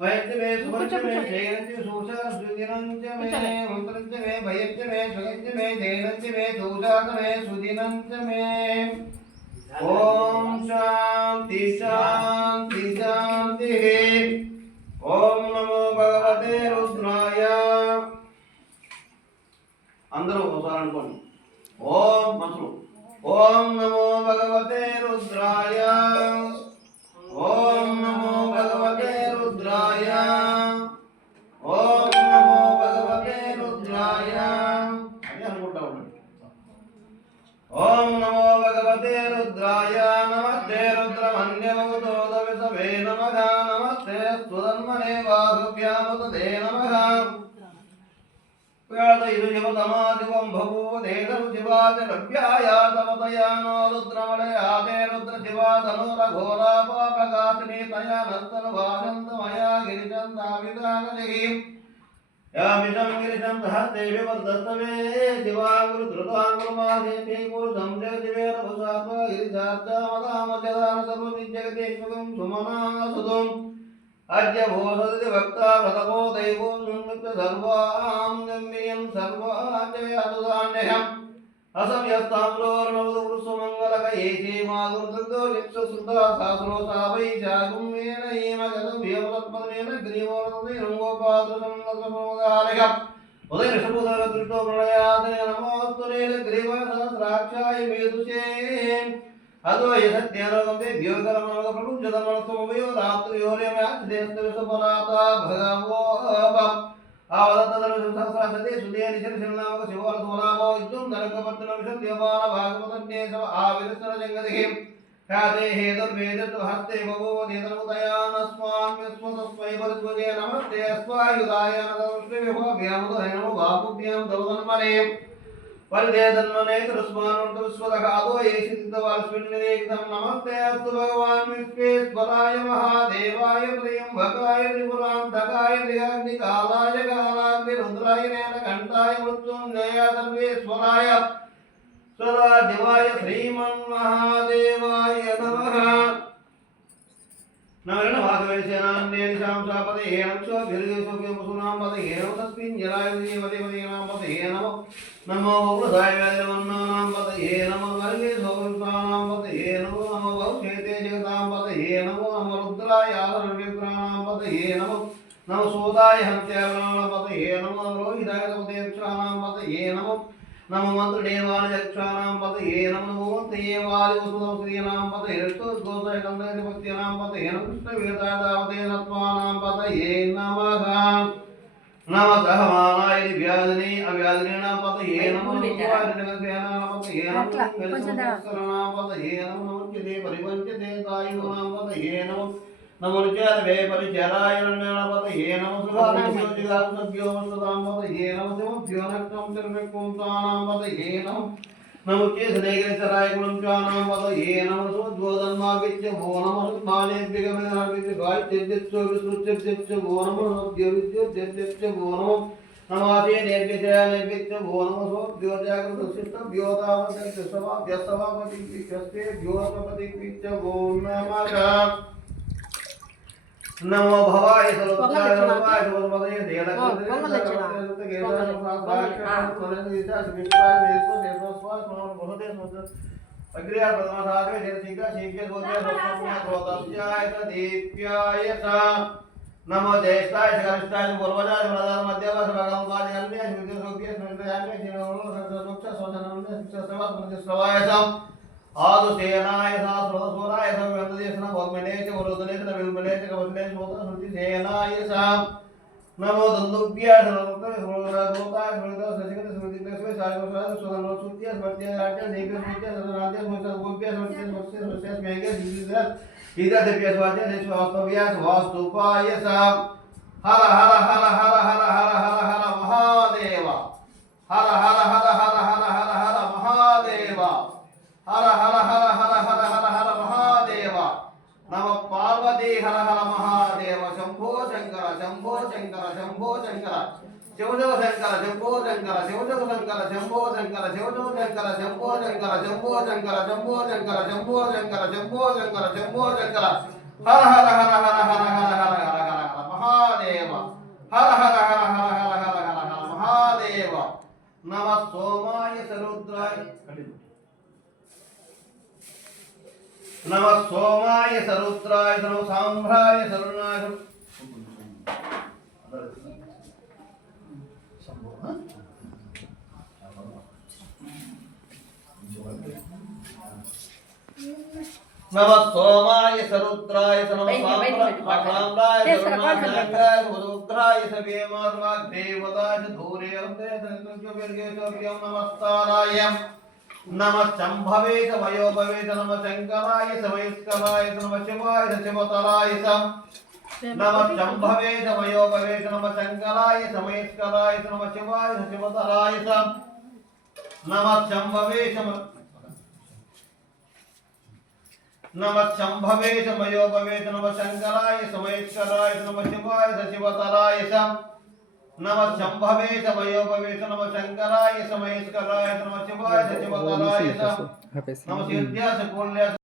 वैद्यमे सुभज्यमे जयन्ति सुषासुदिनञ्जमे मन्त्रञ्जमे भयञ्जमे सुगञ्जमे जयन्तिमे सुषासमे सुदिनञ्जमे ओम शांति शांति शांति ओम नमो भगवते रुद्राय अंदरू ఒకసారి అనుకోండి ఓం మనసు ఓం నమో భగవతే రుద్రాయ ఓం నమో భగవతే రుద్రాయ ఓం నమో భగవతే రుద్రాయ అని అనుకుంటా ఉండండి ఓం నమో భగవతే రుద్రాయ నమస్తే రుద్రమన్యవగుతోద విసవే నమః నమస్తే స్వధన్మనే వాగుభ్యాముదే నమః వేదయిదు శివతమాదివం భగవదేదరు శివాదిరవ్యాయా తమతయానో రుద్రమలయాదే రుద్ర శివాధనురఘోరా పాపఘాతిని తయా నస్తనుభానందమయా గిరిచందావిదాగజగి యామిషం గిరిశం సహస్రే వివర్ధస్తవే శివాంగురుధృతాంగురుమాదేతి పురుషం జగదివేర భుసాత్వ గిరిశార్చామదామజదాన సర్వవిద్యగతేష్మకం సుమనాసుతం అద్య భూసది భక్తా ప్రతపో దైవం సున్నిత్య సర్వాం గమ్యం సర్వాజయాదుదాన్యహం అసంయస్తామ్రోర్ణవదు వృషమంగళక ఏషే మాగురుదృగ్ధో యక్షసుద్ధా సహస్రో సావై చాగుమ్యేన ఏమగతం వ్యోమతత్పదమేన గ్రీవోరదే రంగోపాదృశం నసమోదాలకం ఉదయ ఋషభుధర దృష్టో ప్రణయాదనే నమోస్తురేణ గ్రీవ సహస్రాక్షాయ మేదుషే అదో యసత్యారోగంతే వ్యోగరమనోగ ప్రపంచదమనస్తమవయో రాత్రియోర్యమ్యాదేస్తవిషపరాత భగవో ఆవదత్తదను సహస్రాశతే సుదే నిశర్షణనామక శివరసోనామో ఇద్దం నరకపత్తన విషద్యమాన భాగవతన్యేశవ ఆవిరసర జంగదిహి ఖ్యాతే హేతుర్వేదత్ హస్తే భగవోదేతనుదయానస్వామ్యస్మతస్మై పరిధ్వజే నమస్తే అస్వాయుధాయ నమస్ృవిభ్యాముదయ నమో బాహుభ్యాం దవదన్మనే परिदेदन्मने तस्मान्वस्वदघातो येषितवास्मिन्निरेक्तं नमस्ते अस्तु भगवान् विश्वेश्वराय महादेवाय त्र्यम्बकाय त्रिपुरान्तकाय त्रिकाग्निकालाय कालाग्निरुद्राय नीलकण्ठाय मृत्युञ्जयाय सर्वेश्वराय सदाशिवाय श्रीमन्महादेवाय नमः नवरण भागवैश्यनान्येषां शापदये नक्षोभिर्योषोऽप्यमुसूनां पदये नमः तस्मिञ्जराय देवदेवदेनां पदये नमः नमो वृधाय वैद्यवन्नानां पदये नमो वर्गेशोपवित्राणां पदये नमो नमो भवक्षेते जगतां पदये नमो नमो रुद्राय आधर्व्यत्राणां पदये नमो नमो सोदाय हत्यावराणां पदये नमो रोहिताय तपदेक्षाणां पदये नमो नमो मंत्रदेवाय यक्षाणां पदये नमो मंत्रदेवाय वसुदेवानां पदये ऋतुगोसाय गन्धर्व भक्त्यानां पदये नमो कृष्णवेदाय दावते नत्वानां पदये नमः नमः मानाय व्याधिने अव्याधिनां पदये नमो नमः पदये नमो पदये नमो चिते परिवञ्चते तायुनां पदये नमो नमो चरवे परिचराय नमपदये नमो सुभाविज्योतिगासभ्यो वसतां पदये नमो शिवभ्यो नक्तं निर्विकुंतानां पदये नमो नमो चेतनेगिरिसराय गुणञ्चानां पदये नमो सुद्वोदन्माविच्य भो नमो सुद्मानेभ्यगमनाविच्य गायत्यज्यच्च विसृत्यज्यच्च भो नमो नद्यविद्युज्यच्च भो नमो नमासे नेभ्यश्चनेभ्यच्च भो नमो स्वभ्योजागृतशिष्टभ्योतावदच्च सभाभ्यसभापतिभ्यस्ते भ्योसपतिभ्यच्च भो नमः नमो भवाय सर्वत्राय सर्वाय सर्वपदये देवलक्ष्मी अग्र्या प्रथमसाधवे जयसिंह शीघ्र गोत्या स्वस्त्याय दीप्याय सा नमो ज्येष्ठाय शिखरिष्ठाय पूर्वजाय प्रधान मध्यवास भगवान अन्य स्मृति सोप्य स्मृतियान्य जिनोनो सर्वोच्च सोचनमन्य शिक्षा सेवा स्मृति सवाय सम आदुसेनाय सहस्रसोराय सर्ववेददेशना भोगमेनेच वरुदनेच नविलमनेच कवचनेच मोदन स्मृति सेनाय सा नमो दन्दुभ्याय सर्वोक्ताय स्मृति सचिकत स्मृति कृष्णे सायवसाय सुदनो सुत्य स्मृति राज्य देव्य स्मृति सदनाद्य स्मृति गोप्य स्मृति स्मृति स्मृति मेघ दिव्य इदर दिव्य स्वाद्य देशवास्तव्य वास्तुपाय सा हर हर हर हर हर हर हर हर महादेव हर हर हर हर हर हर हर महादेव हर हर हर हर हर हर हर శివజో శంకర శంభో శంకర శివజో శంకర శంభో శంకర శివజో శంకర శంభో శంకర శంభో శంకర శంభో శంకర శంభో శంకర శంభో శంకర శంభో శంకర హర హర హర హర హర హర హర హర హర హర మహాదేవ హర హర హర హర హర హర హర హర మహాదేవ నమ సోమాయ సరుద్రాయ నమ సోమాయ సరుద్రాయ నమ సాంభ్రాయ సరుణాయ नम सोमाय सरुद्राय नम साम्राय सरुणाय समुद्राय सवेमाग्देवताय धूरे अन्ते संज्ञोर्गे सोग्यं नमस्ताराय नम शंभवे वयोभवे नम शंकराय समयस्कराय नम शिवाय शिवतराय नम शंभवे वयोभवे नम शंकराय समयस्कराय नम शिवाय शिवतराय नम शंभवे नमः शंभवे समयोभवे नमः शंकराय समयस्कराय नमः शिवाय शिवतराय नमः शंभवे समयोभवे नमः शंकराय समयस्कराय नमः शिवाय शिवतराय नमः सिद्ध्या पुण्य